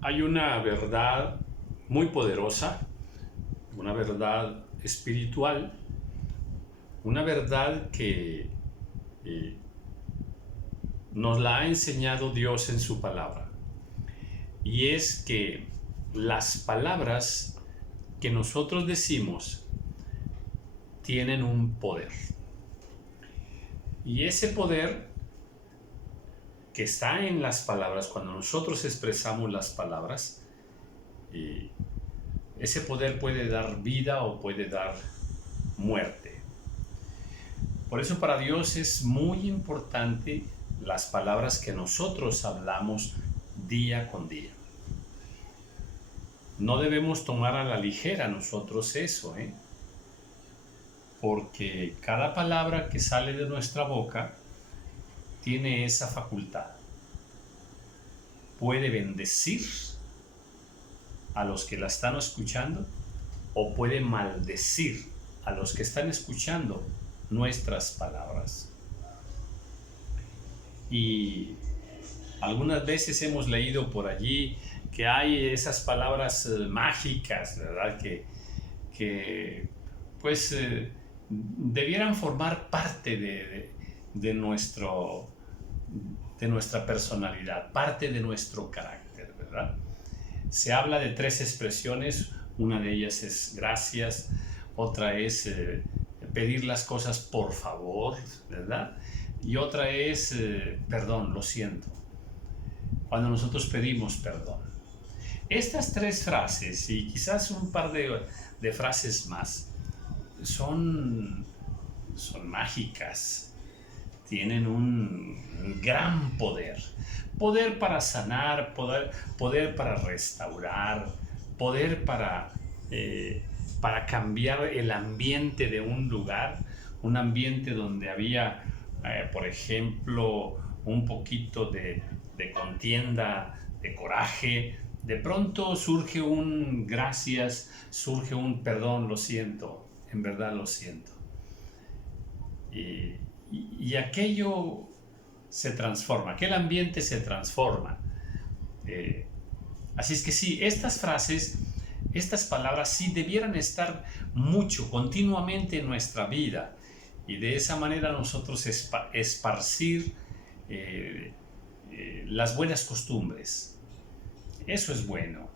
Hay una verdad muy poderosa, una verdad espiritual, una verdad que eh, nos la ha enseñado Dios en su palabra. Y es que las palabras que nosotros decimos tienen un poder. Y ese poder que está en las palabras, cuando nosotros expresamos las palabras, ese poder puede dar vida o puede dar muerte. Por eso para Dios es muy importante las palabras que nosotros hablamos día con día. No debemos tomar a la ligera nosotros eso, porque cada palabra que sale de nuestra boca tiene esa facultad. Puede bendecir a los que la están escuchando o puede maldecir a los que están escuchando nuestras palabras. Y algunas veces hemos leído por allí que hay esas palabras mágicas, ¿verdad? Que pues debieran formar parte de nuestra personalidad, parte de nuestro carácter, ¿verdad? Se habla de 3 expresiones, una de ellas es gracias, otra es pedir las cosas por favor, ¿verdad? Y otra es perdón, lo siento, cuando nosotros pedimos perdón. Estas 3 frases y quizás un par de frases más son mágicas, tienen un gran poder. Poder para sanar, poder para restaurar, poder para cambiar el ambiente de un lugar, un ambiente donde había, por ejemplo, un poquito de contienda, de coraje. De pronto surge un gracias, surge un perdón, lo siento, en verdad lo siento. Y aquello se transforma, aquel ambiente se transforma. Así es que sí, estas frases, estas palabras sí debieran estar mucho, continuamente en nuestra vida, y de esa manera nosotros esparcir las buenas costumbres. Eso es bueno.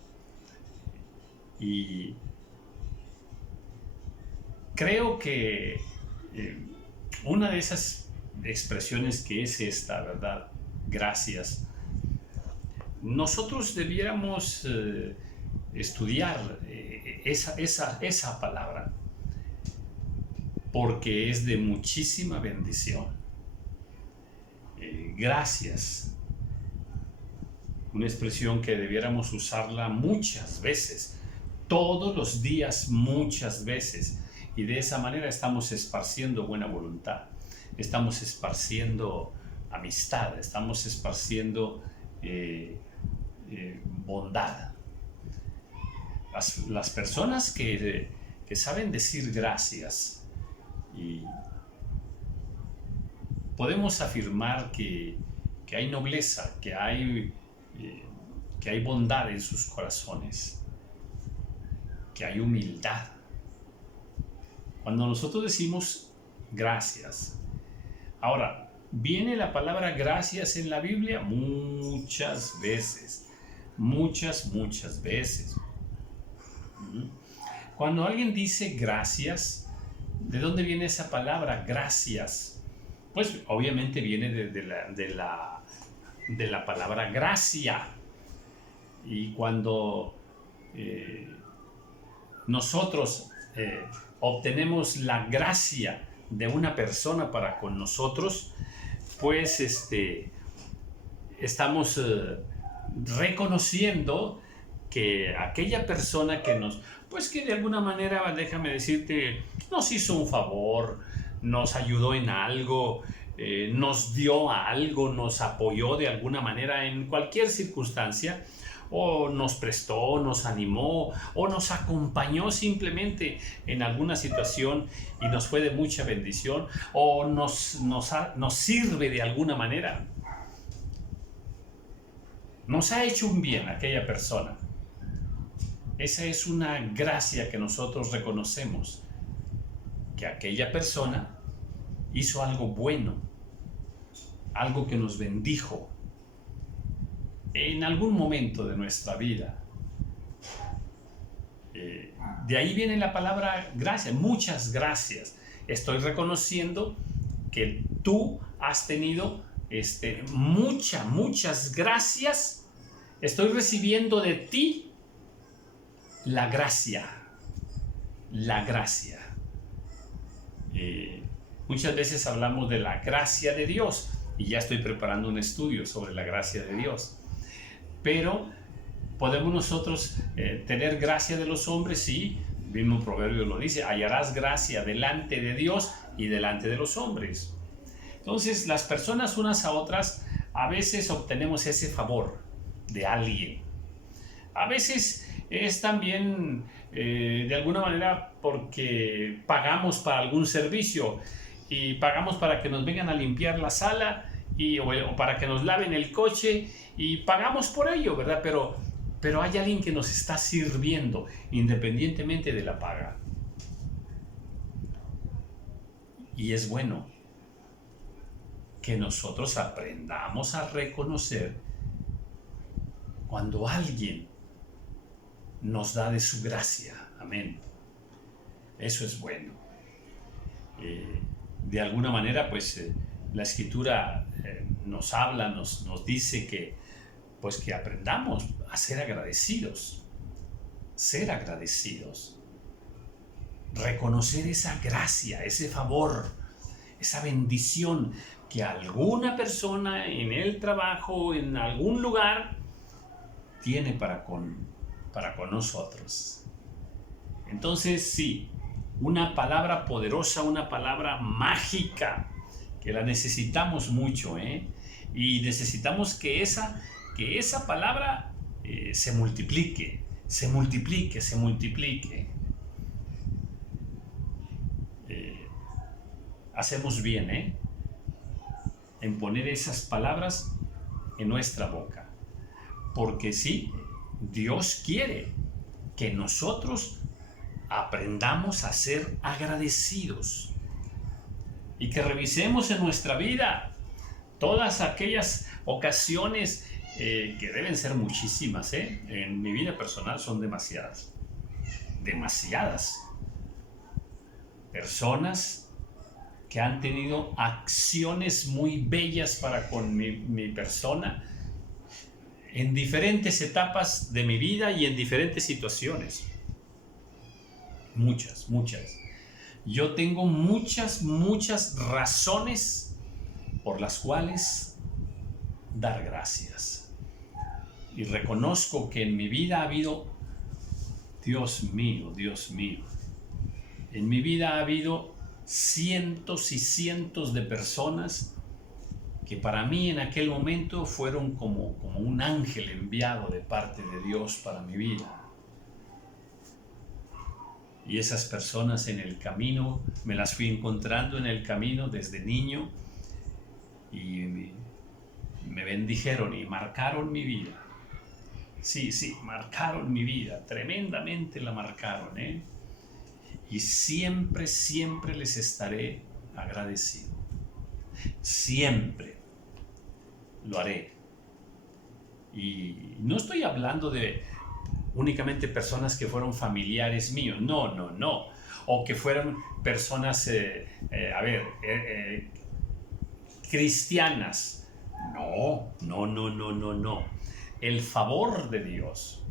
Y creo que una de esas expresiones que es esta, ¿verdad? Gracias. Nosotros debiéramos estudiar esa palabra, porque es de muchísima bendición. Gracias. Una expresión que debiéramos usarla muchas veces, todos los días, muchas veces. Y de esa manera estamos esparciendo buena voluntad, estamos esparciendo amistad, estamos esparciendo bondad. Las personas que saben decir gracias, y podemos afirmar que hay nobleza, que hay bondad en sus corazones, que hay humildad. Cuando nosotros decimos gracias. Ahora, viene la palabra gracias en la Biblia muchas veces. Muchas veces. Cuando alguien dice gracias, ¿de dónde viene esa palabra gracias? Pues obviamente viene de la palabra gracia. Y cuando nosotros obtenemos la gracia de una persona para con nosotros, pues estamos reconociendo que aquella persona pues que de alguna manera, déjame decirte, nos hizo un favor, nos ayudó en algo, nos dio algo, nos apoyó de alguna manera en cualquier circunstancia, o nos prestó, nos animó, o nos acompañó simplemente en alguna situación y nos fue de mucha bendición, o nos sirve de alguna manera. nos ha hecho un bien aquella persona. Esa es una gracia que nosotros reconocemos, que aquella persona hizo algo bueno, algo que nos bendijo en algún momento de nuestra vida. De ahí viene la palabra gracias, muchas gracias. Estoy reconociendo que tú has tenido muchas gracias. Estoy recibiendo de ti la gracia. La gracia. Muchas veces hablamos de la gracia de Dios y ya estoy preparando un estudio sobre la gracia de Dios. Pero podemos nosotros tener gracia de los hombres, sí, el mismo proverbio lo dice, hallarás gracia delante de Dios y delante de los hombres. Entonces, las personas unas a otras, a veces obtenemos ese favor de alguien. A veces es también, de alguna manera, porque pagamos para algún servicio y pagamos para que nos vengan a limpiar la sala o para que nos laven el coche y pagamos por ello, ¿verdad? Pero hay alguien que nos está sirviendo independientemente de la paga. Y es bueno que nosotros aprendamos a reconocer cuando alguien nos da de su gracia. Amén. Eso es bueno. De alguna manera, pues, la Escritura nos habla, nos dice que aprendamos a ser agradecidos. Ser agradecidos. Reconocer esa gracia, ese favor, esa bendición que alguna persona en el trabajo, en algún lugar, tiene para con nosotros. Entonces, sí, una palabra poderosa, una palabra mágica, que la necesitamos mucho, y necesitamos que esa palabra se multiplique. Hacemos bien, en poner esas palabras en nuestra boca. Porque sí, Dios quiere que nosotros aprendamos a ser agradecidos y que revisemos en nuestra vida todas aquellas ocasiones que deben ser muchísimas, en mi vida personal son demasiadas personas que han tenido acciones muy bellas para con mi persona en diferentes etapas de mi vida y en diferentes situaciones. Muchas. Yo tengo muchas razones por las cuales dar gracias. Y reconozco que en mi vida ha habido, Dios mío, en mi vida ha habido cientos y cientos de personas que para mí en aquel momento fueron como un ángel enviado de parte de Dios para mi vida. Y esas personas en el camino, me las fui encontrando en el camino desde niño y me bendijeron y marcaron mi vida. Sí, marcaron mi vida, tremendamente la marcaron, Y siempre les estaré agradecido. Siempre lo haré. Y no estoy hablando de únicamente personas que fueron familiares míos, no. O que fueron personas, cristianas. No. El favor de Dios,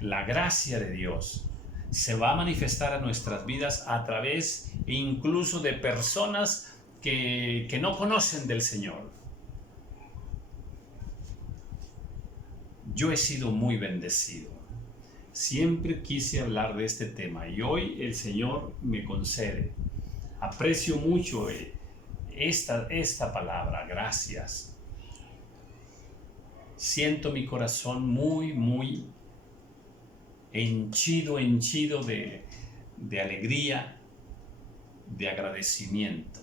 la gracia de Dios, se va a manifestar a nuestras vidas a través incluso de personas que no conocen del Señor. Yo he sido muy bendecido. Siempre quise hablar de este tema y hoy el Señor me concede. Aprecio mucho esta palabra, gracias. Siento mi corazón muy henchido de alegría, de agradecimiento.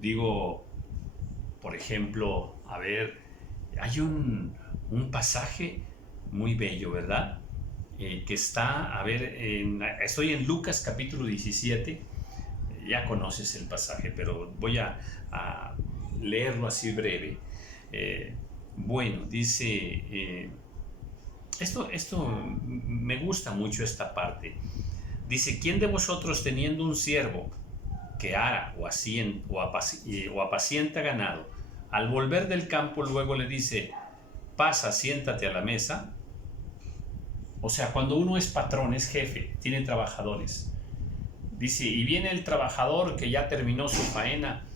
Digo, por ejemplo, a ver, hay un pasaje muy bello, ¿verdad? Que está, a ver, estoy en Lucas capítulo 17, ya conoces el pasaje, pero voy a leerlo así breve. Bueno, dice, esto me gusta mucho esta parte. Dice, ¿quién de vosotros teniendo un siervo que ara o apacienta ganado, al volver del campo luego le dice, pasa, siéntate a la mesa? O sea, cuando uno es patrón, es jefe, tiene trabajadores. Dice, y viene el trabajador que ya terminó su faena,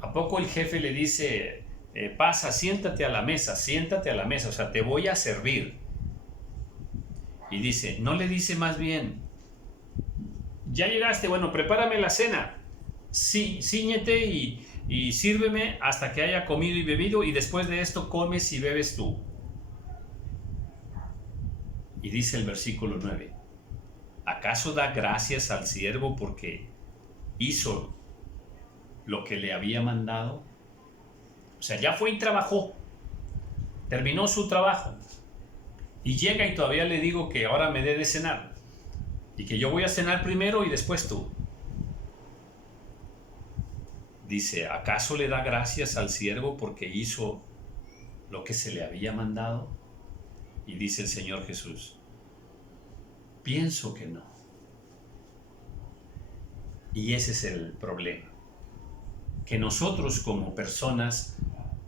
¿a poco el jefe le dice, pasa, siéntate a la mesa, o sea, te voy a servir? Y dice, no le dice más bien, ya llegaste, bueno, prepárame la cena, sí, cíñete y sírveme hasta que haya comido y bebido, y después de esto comes y bebes tú. Y dice el versículo 9, ¿acaso da gracias al siervo porque hizo lo que le había mandado? O sea, ya fue y trabajó, terminó su trabajo, y llega y todavía le digo que ahora me dé de cenar, y que yo voy a cenar primero y después tú. Dice, ¿acaso le da gracias al siervo porque hizo lo que se le había mandado? Y dice el Señor Jesús, pienso que no. Y ese es el problema, que nosotros como personas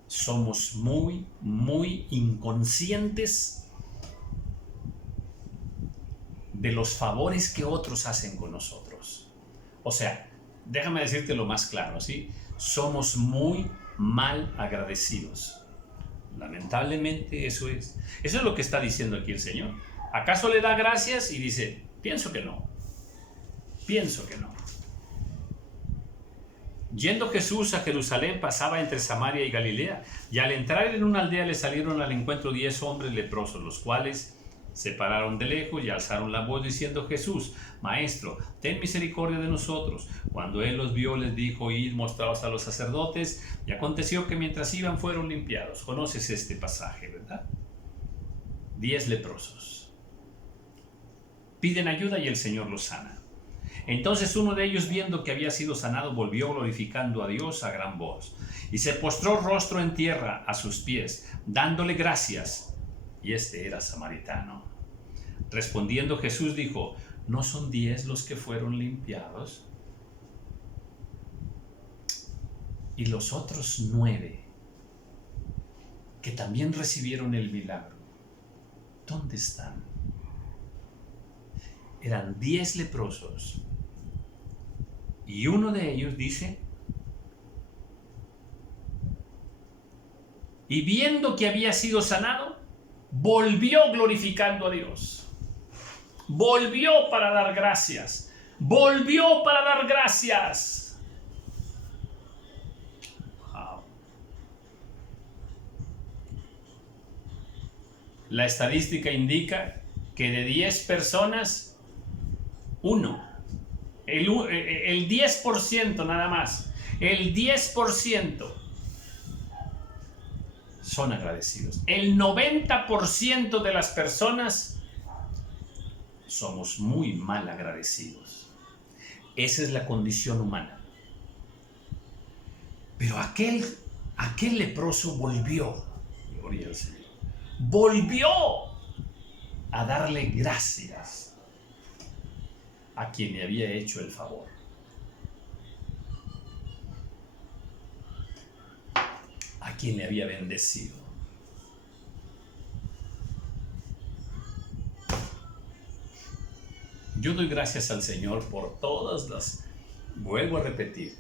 somos muy, muy inconscientes de los favores que otros hacen con nosotros. O sea, déjame decirte lo más claro, ¿sí? Somos muy mal agradecidos. Lamentablemente eso es lo que está diciendo aquí el Señor. ¿Acaso le da gracias? Y dice, pienso que no. Yendo Jesús a Jerusalén, pasaba entre Samaria y Galilea, y al entrar en una aldea le salieron al encuentro 10 hombres leprosos, los cuales se pararon de lejos y alzaron la voz diciendo, Jesús, Maestro, ten misericordia de nosotros. Cuando él los vio, les dijo, id, mostraos a los sacerdotes. Y aconteció que mientras iban fueron limpiados. Conoces este pasaje, ¿verdad? 10 leprosos piden ayuda y el Señor los sana. Entonces uno de ellos, viendo que había sido sanado, volvió glorificando a Dios a gran voz, y se postró rostro en tierra a sus pies, dándole gracias. Y este era samaritano. Respondiendo Jesús dijo, ¿no son 10 los que fueron limpiados? Y los otros 9, que también recibieron el milagro, ¿dónde están? Eran 10 leprosos. Y uno de ellos dice, y viendo que había sido sanado, volvió glorificando a Dios. Volvió para dar gracias. Wow. La estadística indica que de 10 personas, el 10% nada más, el 10% son agradecidos. El 90% de las personas somos muy mal agradecidos. Esa es la condición humana. Pero aquel leproso volvió, gloria al Señor, volvió a darle gracias a quien le había hecho el favor. A quien le había bendecido. Yo doy gracias al Señor por vuelvo a repetir,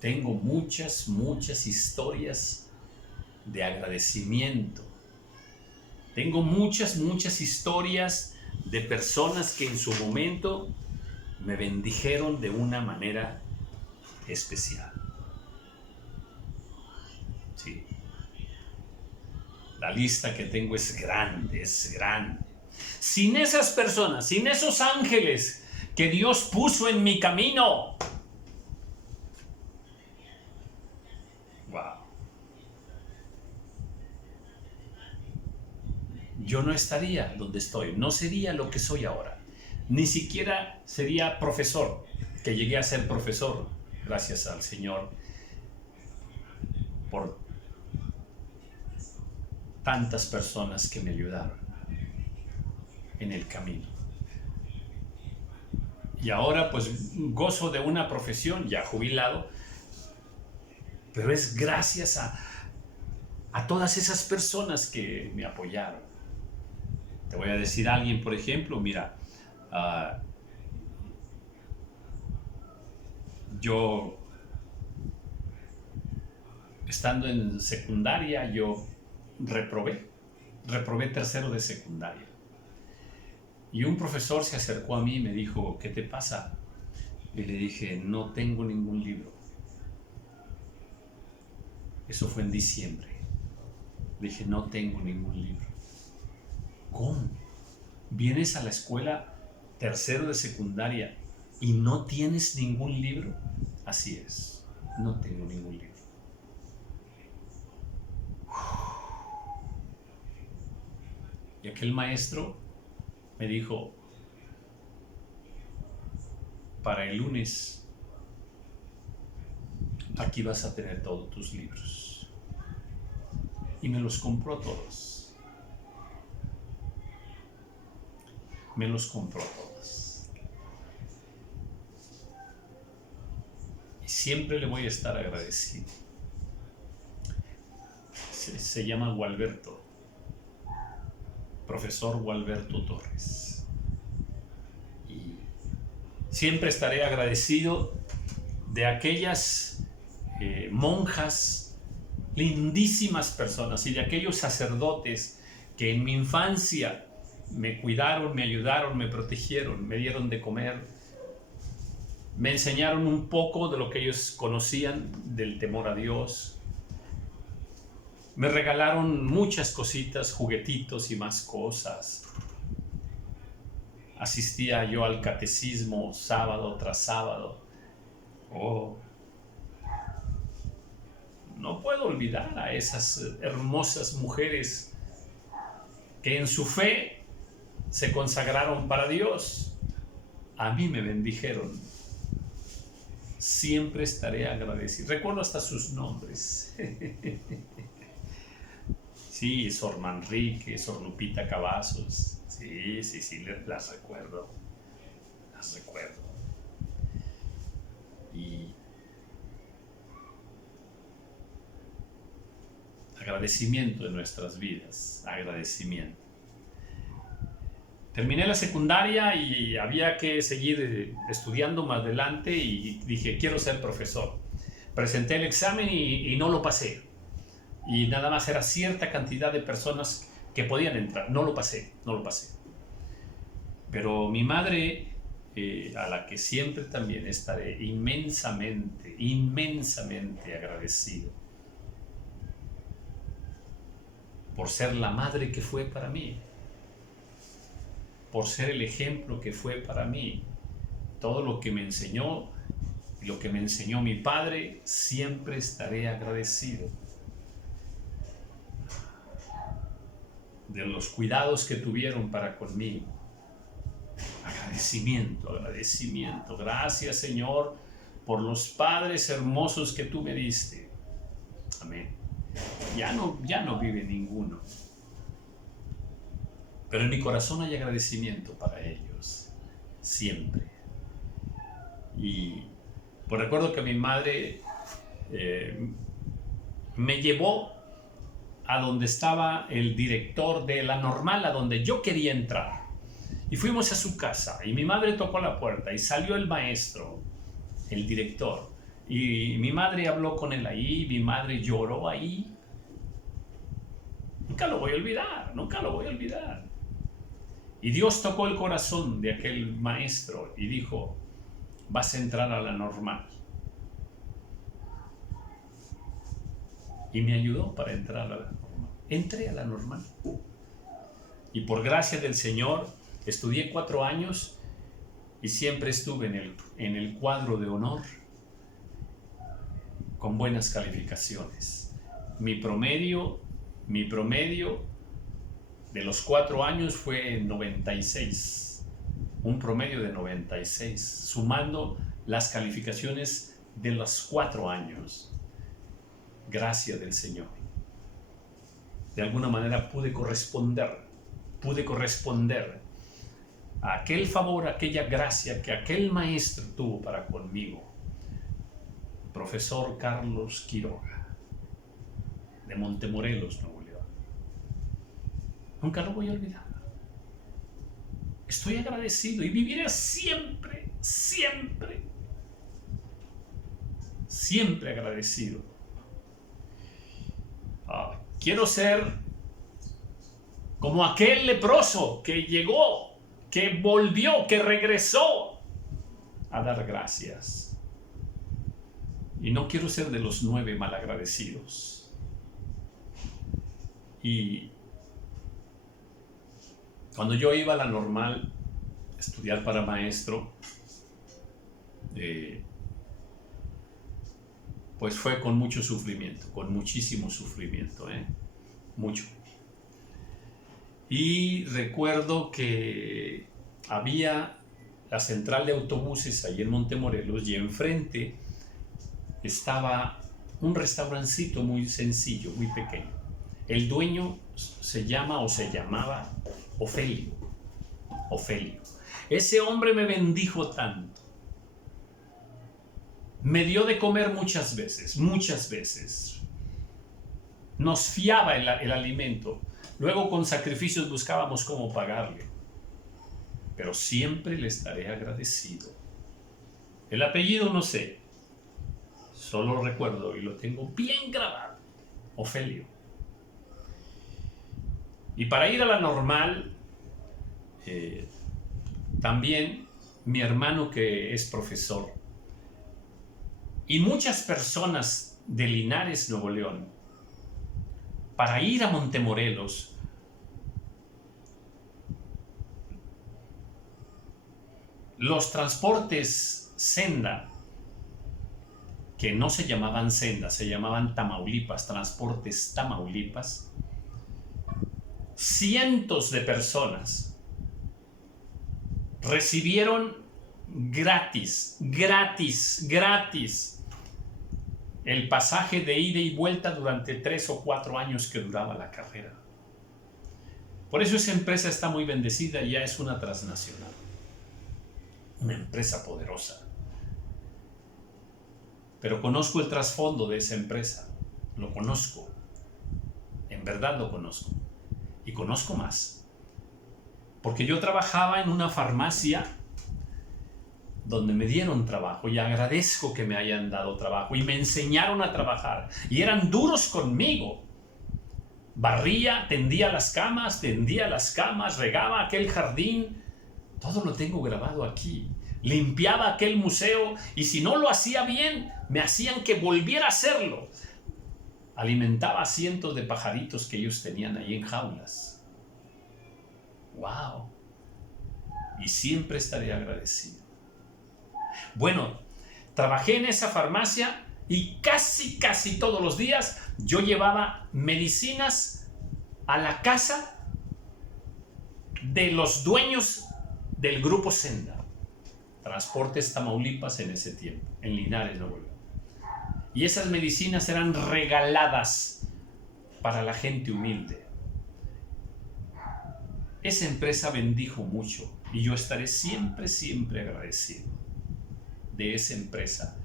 tengo muchas historias de agradecimiento. Tengo muchas historias de personas que en su momento me bendijeron de una manera especial. Sí. La lista que tengo es grande. Sin esas personas, sin esos ángeles que Dios puso en mi camino, yo no estaría donde estoy, no sería lo que soy ahora. Ni siquiera sería profesor, que llegué a ser profesor, gracias al Señor, por tantas personas que me ayudaron en el camino. Y ahora pues gozo de una profesión ya jubilado, pero es gracias a todas esas personas que me apoyaron. Te voy a decir a alguien, por ejemplo, mira, yo estando en secundaria, yo reprobé tercero de secundaria. Y un profesor se acercó a mí y me dijo, ¿qué te pasa? Y le dije, no tengo ningún libro. Eso fue en diciembre. Le dije, no tengo ningún libro. ¿Cómo? ¿Vienes a la escuela tercero de secundaria y no tienes ningún libro? Así es, no tengo ningún libro. Y aquel maestro me dijo, para el lunes aquí vas a tener todos tus libros. Y me los compró todos. Me los compró todos. Y siempre le voy a estar agradecido. Se llama Gualberto. Profesor Gualberto Torres. Y siempre estaré agradecido de aquellas monjas, lindísimas personas, y de aquellos sacerdotes que en mi infancia me cuidaron, me ayudaron, me protegieron, me dieron de comer, me enseñaron un poco de lo que ellos conocían del temor a Dios. Me regalaron muchas cositas, juguetitos y más cosas. Asistía yo al catecismo sábado tras sábado. No puedo olvidar a esas hermosas mujeres que en su fe se consagraron para Dios. A mí me bendijeron. Siempre estaré agradecido. Recuerdo hasta sus nombres. Sí, Sor Manrique, Sor Lupita Cavazos. Sí, las recuerdo. Las recuerdo. Y agradecimiento de nuestras vidas. Agradecimiento. Terminé la secundaria y había que seguir estudiando más adelante y dije, quiero ser profesor. Presenté el examen y no lo pasé. Y nada más era cierta cantidad de personas que podían entrar. No lo pasé. Pero mi madre, a la que siempre también estaré inmensamente agradecido por ser la madre que fue para mí, por ser el ejemplo que fue para mí, todo lo que me enseñó, lo que me enseñó mi padre, siempre estaré agradecido. De los cuidados que tuvieron para conmigo. Agradecimiento. Gracias, Señor, por los padres hermosos que tú me diste. Amén. Ya no vive ninguno. Pero en mi corazón hay agradecimiento para ellos. Siempre. Y pues recuerdo que mi madre me llevó a donde estaba el director de la normal, a donde yo quería entrar. Y fuimos a su casa y mi madre tocó la puerta y salió el maestro, el director. Y mi madre habló con él ahí, mi madre lloró ahí. Nunca lo voy a olvidar. Y Dios tocó el corazón de aquel maestro y dijo, vas a entrar a la normal. Y me ayudó para entrar a la normal. Entré a la normal. Y por gracia del Señor, estudié 4 años y siempre estuve en el cuadro de honor con buenas calificaciones. Mi promedio De los 4 años fue 96, un promedio de 96, sumando las calificaciones de los 4 años. Gracia del Señor. De alguna manera pude corresponder a aquel favor, a aquella gracia que aquel maestro tuvo para conmigo. Profesor Carlos Quiroga, de Montemorelos, Nuevo León. Nunca lo voy a olvidar. Estoy agradecido y viviré siempre, siempre, siempre agradecido. Quiero ser como aquel leproso que llegó, que volvió, que regresó a dar gracias. Y no quiero ser de los 9 malagradecidos. Y cuando yo iba a la normal a estudiar para maestro, pues fue con mucho sufrimiento, con muchísimo sufrimiento, mucho. Y recuerdo que había la central de autobuses ahí en Montemorelos y enfrente estaba un restaurancito muy sencillo, muy pequeño. El dueño se llamaba Ofelio. Ese hombre me bendijo tanto. Me dio de comer muchas veces. Nos fiaba el alimento. Luego con sacrificios buscábamos cómo pagarle. Pero siempre le estaré agradecido. El apellido no sé. Solo recuerdo y lo tengo bien grabado. Ofelio. Y para ir a la normal, también mi hermano que es profesor y muchas personas de Linares, Nuevo León, para ir a Montemorelos, los transportes Senda, que no se llamaban Senda, se llamaban Tamaulipas, transportes Tamaulipas, cientos de personas recibieron gratis el pasaje de ida y vuelta durante 3 o 4 años que duraba la carrera. Por eso esa empresa está muy bendecida y ya es una transnacional, una empresa poderosa. Pero conozco el trasfondo de esa empresa, lo conozco, en verdad lo conozco, y conozco más, porque yo trabajaba en una farmacia donde me dieron trabajo y agradezco que me hayan dado trabajo y me enseñaron a trabajar y eran duros conmigo. Barría, tendía las camas, regaba aquel jardín, todo lo tengo grabado aquí. Limpiaba aquel museo y si no lo hacía bien, me hacían que volviera a hacerlo. Alimentaba a cientos de pajaritos que ellos tenían ahí en jaulas. ¡Wow! Y siempre estaré agradecido. Bueno, trabajé en esa farmacia y casi todos los días yo llevaba medicinas a la casa de los dueños del grupo Senda, Transportes Tamaulipas en ese tiempo, en Linares, Nuevo León. Y esas medicinas eran regaladas para la gente humilde. Esa empresa bendijo mucho y yo estaré siempre agradecido de esa empresa,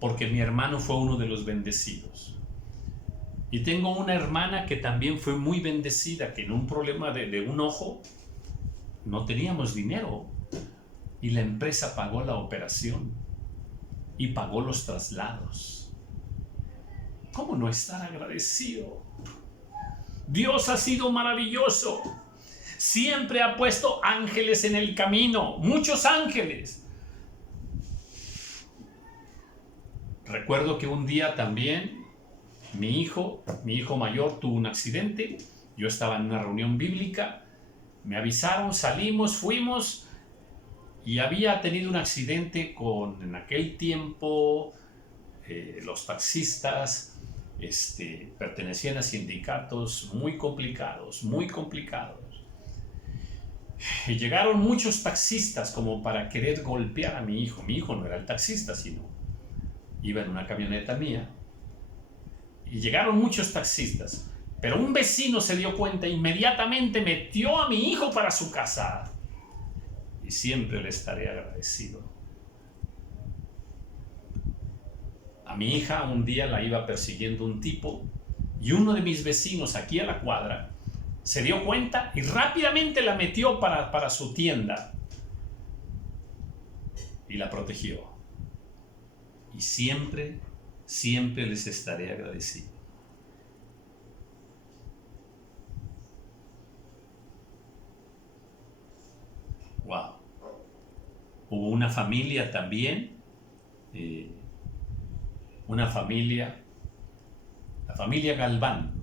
porque mi hermano fue uno de los bendecidos. Y tengo una hermana que también fue muy bendecida, que en un problema de un ojo no teníamos dinero y la empresa pagó la operación y pagó los traslados. ¿Cómo no estar agradecido? Dios ha sido maravilloso. Siempre ha puesto ángeles en el camino, muchos ángeles. Recuerdo que un día también mi hijo mayor tuvo un accidente. Yo estaba en una reunión bíblica, me avisaron, salimos, fuimos y había tenido un accidente con, en aquel tiempo, los taxistas pertenecían a sindicatos muy complicados, muy complicados. Y llegaron muchos taxistas como para querer golpear a mi hijo. Mi hijo no era el taxista, sino iba en una camioneta mía. Y llegaron muchos taxistas. Pero un vecino se dio cuenta e inmediatamente metió a mi hijo para su casa. Y siempre le estaré agradecido. A mi hija un día la iba persiguiendo un tipo y uno de mis vecinos aquí a la cuadra se dio cuenta y rápidamente la metió para su tienda y la protegió. Y siempre, siempre les estaré agradecido. Wow. Hubo una familia también, la familia Galván,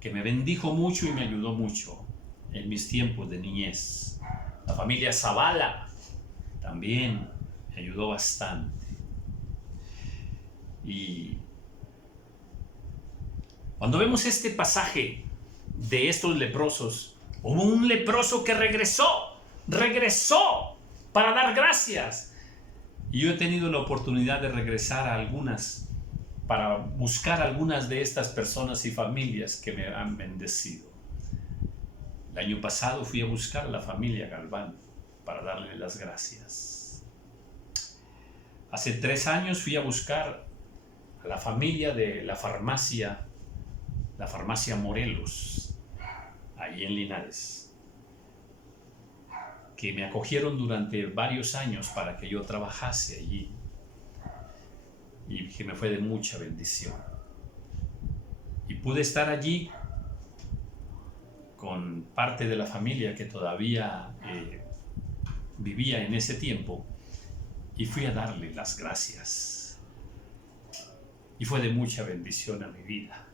que me bendijo mucho y me ayudó mucho en mis tiempos de niñez. La familia Zavala también me ayudó bastante. Y cuando vemos este pasaje de estos leprosos, hubo un leproso que regresó para dar gracias. Y yo he tenido la oportunidad de regresar a algunas, para buscar a algunas de estas personas y familias que me han bendecido. El año pasado fui a buscar a la familia Galván para darle las gracias. Hace 3 años fui a buscar a la familia de la farmacia Morelos, ahí en Linares, que me acogieron durante varios años para que yo trabajase allí y que me fue de mucha bendición. Y pude estar allí con parte de la familia que todavía vivía en ese tiempo y fui a darle las gracias. Y fue de mucha bendición a mi vida.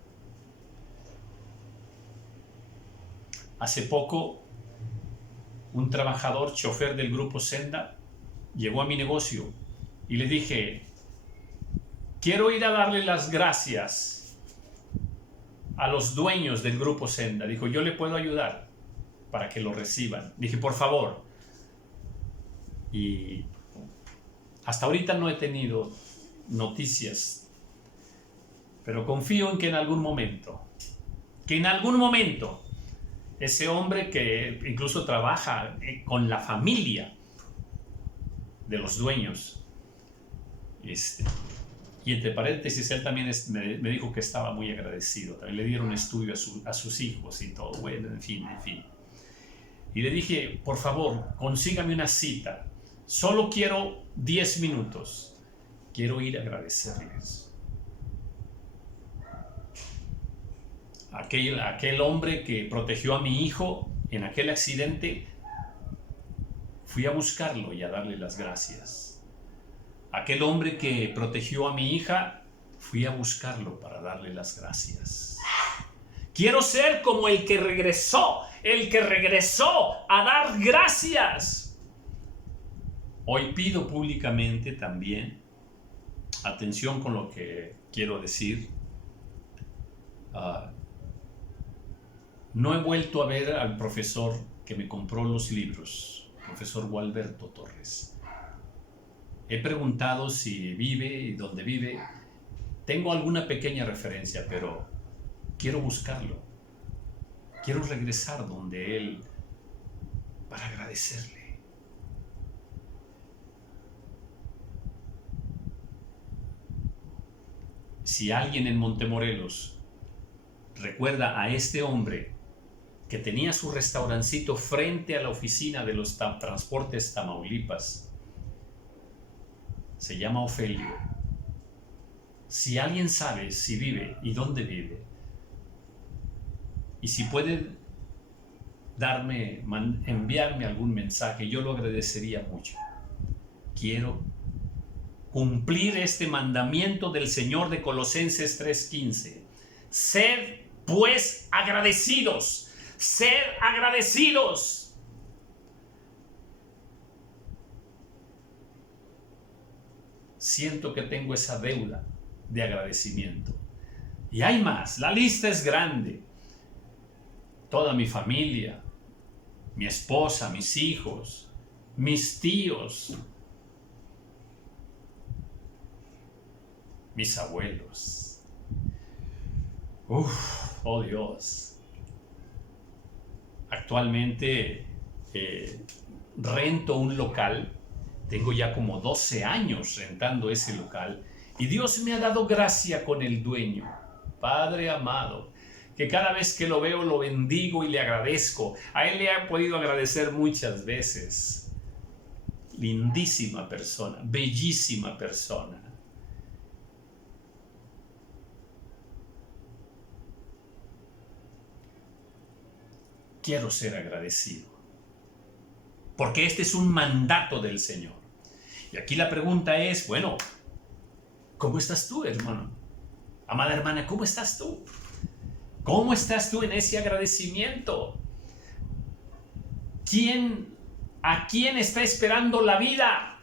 Hace poco, un trabajador, chofer del grupo Senda, llegó a mi negocio y le dije: quiero ir a darle las gracias a los dueños del grupo Senda. Dijo: yo le puedo ayudar para que lo reciban. Dije: por favor. Y hasta ahorita no he tenido noticias, pero confío en que en algún momento, ese hombre que incluso trabaja con la familia de los dueños, y entre paréntesis, él también me dijo que estaba muy agradecido. También le dieron estudio a sus hijos y todo. Bueno, en fin. Y le dije: por favor, consígame una cita. Solo quiero 10 minutos. Quiero ir a agradecerles. Aquel hombre que protegió a mi hijo en aquel accidente, fui a buscarlo y a darle las gracias. Aquel hombre que protegió a mi hija, fui a buscarlo para darle las gracias. Quiero ser como el que regresó a dar gracias. Hoy pido públicamente también, atención con lo que quiero decir, no he vuelto a ver al profesor que me compró los libros, profesor Gualberto Torres. He preguntado si vive y dónde vive. Tengo alguna pequeña referencia, pero quiero buscarlo. Quiero regresar donde él para agradecerle. Si alguien en Montemorelos recuerda a este hombre que tenía su restaurancito frente a la oficina de los transportes Tamaulipas, se llama Ofelio. Si alguien sabe si vive y dónde vive, y si puede enviarme algún mensaje, yo lo agradecería mucho. Quiero cumplir este mandamiento del Señor de Colosenses 3:15. Sed pues agradecidos. Sed agradecidos. Siento que tengo esa deuda de agradecimiento. Y hay más, la lista es grande. Toda mi familia, mi esposa, mis hijos, mis tíos, mis abuelos. Oh Dios. Actualmente rento un local. Tengo ya como 12 años rentando ese local. Y Dios me ha dado gracia con el dueño. Padre amado, que cada vez que lo veo lo bendigo y le agradezco. A él le he podido agradecer muchas veces. Lindísima persona, bellísima persona. Quiero ser agradecido, porque este es un mandato del Señor. Y aquí la pregunta es, bueno, ¿cómo estás tú, hermano? Amada hermana, ¿cómo estás tú? ¿Cómo estás tú en ese agradecimiento? ¿A quién está esperando la vida?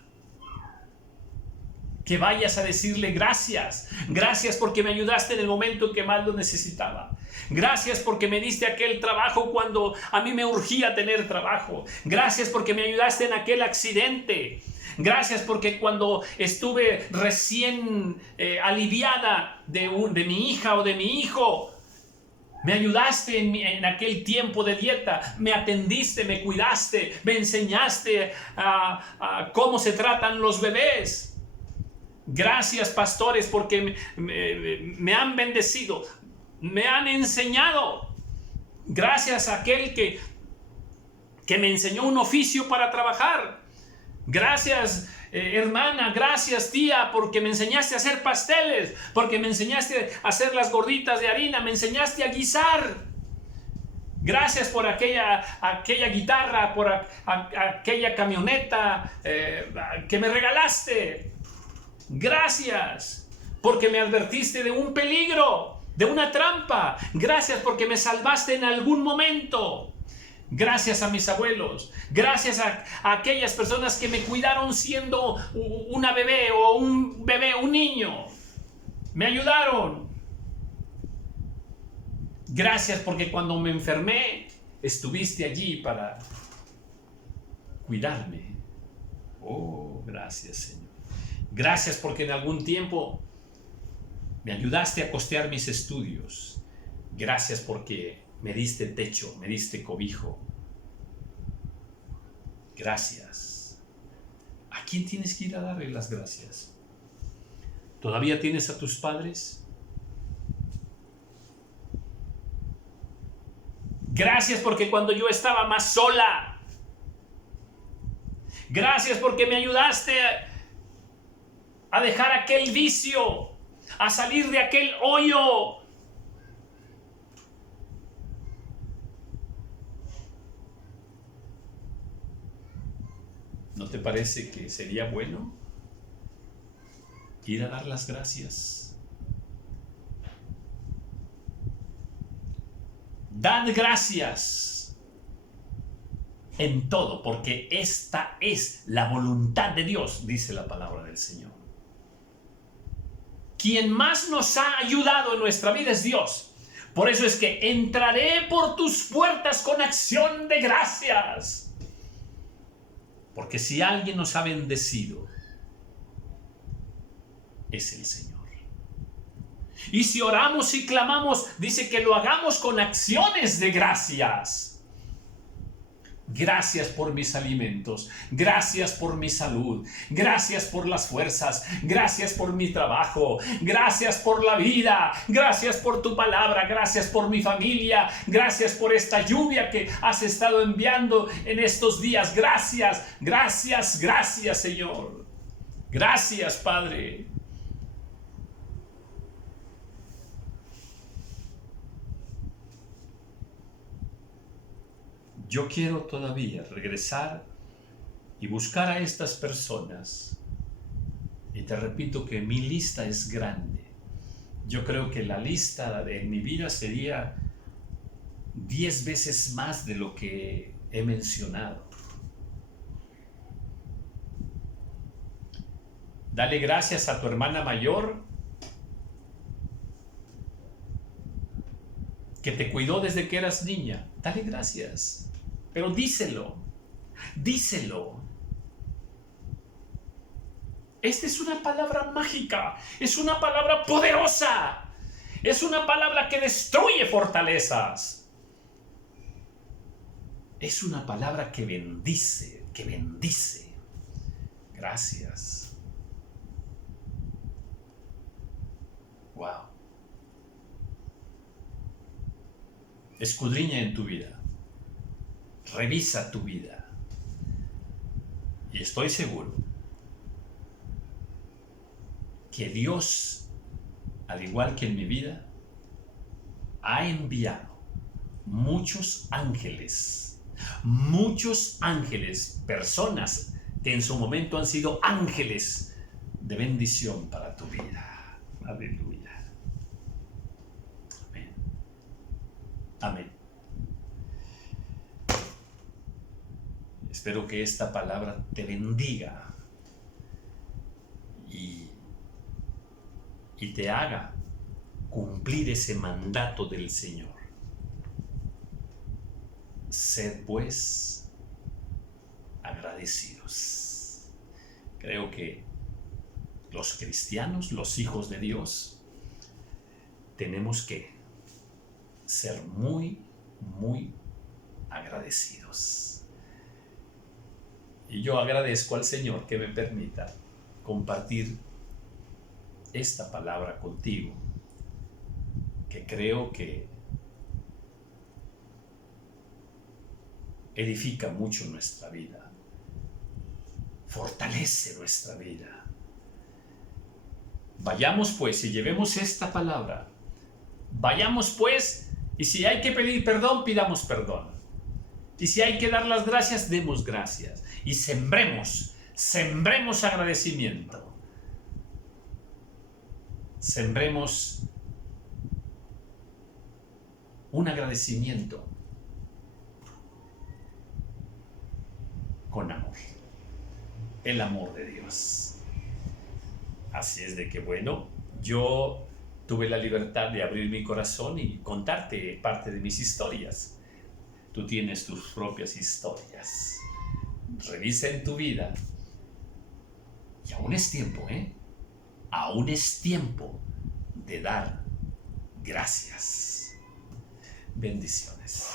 Que vayas a decirle gracias. Gracias porque me ayudaste en el momento en que más lo necesitaba. Gracias porque me diste aquel trabajo cuando a mí me urgía tener trabajo. Gracias porque me ayudaste en aquel accidente. Gracias porque cuando estuve recién aliviada de mi hija o de mi hijo, me ayudaste en aquel tiempo de dieta, me atendiste, me cuidaste, me enseñaste a cómo se tratan los bebés. Gracias, pastores, porque me han bendecido, me han enseñado. Gracias a aquel que me enseñó un oficio para trabajar. Gracias, hermana, gracias, tía, porque me enseñaste a hacer pasteles, porque me enseñaste a hacer las gorditas de harina, me enseñaste a guisar. Gracias por aquella guitarra, por aquella camioneta que me regalaste. Gracias porque me advertiste de un peligro, de una trampa. Gracias porque me salvaste en algún momento. Gracias a mis abuelos. Gracias a aquellas personas que me cuidaron siendo una bebé o un bebé, un niño. Me ayudaron. Gracias porque cuando me enfermé estuviste allí para cuidarme. Oh, gracias, Señor. Gracias porque en algún tiempo me ayudaste a costear mis estudios. Gracias porque me diste techo, me diste cobijo. Gracias. ¿A quién tienes que ir a darle las gracias? ¿Todavía tienes a tus padres? Gracias porque cuando yo estaba más sola. Gracias porque me ayudaste a dejar aquel vicio, a salir de aquel hoyo. ¿No te parece que sería bueno ir a dar las gracias? Dad gracias en todo, porque esta es la voluntad de Dios, dice la palabra del Señor. Quien más nos ha ayudado en nuestra vida es Dios. Por eso es que entraré por tus puertas con acción de gracias. Porque si alguien nos ha bendecido, es el Señor. Y si oramos y clamamos, dice que lo hagamos con acciones de gracias. Gracias por mis alimentos, gracias por mi salud, gracias por las fuerzas, gracias por mi trabajo, gracias por la vida, gracias por tu palabra, gracias por mi familia, gracias por esta lluvia que has estado enviando en estos días. Gracias, gracias, gracias, Señor. Gracias, Padre. Yo quiero todavía regresar y buscar a estas personas. Y te repito que mi lista es grande. Yo creo que la lista de mi vida sería 10 veces más de lo que he mencionado. Dale gracias a tu hermana mayor que te cuidó desde que eras niña, dale gracias. Pero díselo, díselo. Esta es una palabra mágica, es una palabra poderosa, es una palabra que destruye fortalezas. Es una palabra que bendice, que bendice. Gracias. Wow. Escudriña en tu vida. Revisa tu vida. Y estoy seguro que Dios, al igual que en mi vida, ha enviado muchos ángeles, personas que en su momento han sido ángeles de bendición para tu vida. Aleluya. Amén. Amén. Espero que esta palabra te bendiga y te haga cumplir ese mandato del Señor. Sed pues agradecidos. Creo que los cristianos, los hijos de Dios, tenemos que ser muy, muy agradecidos. Y yo agradezco al Señor que me permita compartir esta palabra contigo, que creo que edifica mucho nuestra vida, fortalece nuestra vida. Vayamos pues y llevemos esta palabra. Vayamos pues, y si hay que pedir perdón, pidamos perdón. Y si hay que dar las gracias, demos gracias. Y sembremos agradecimiento. Sembremos un agradecimiento con amor. El amor de Dios. Así es de que, bueno, yo tuve la libertad de abrir mi corazón y contarte parte de mis historias. Tú tienes tus propias historias. Revisa en tu vida. Y aún es tiempo, aún es tiempo de dar gracias. Bendiciones.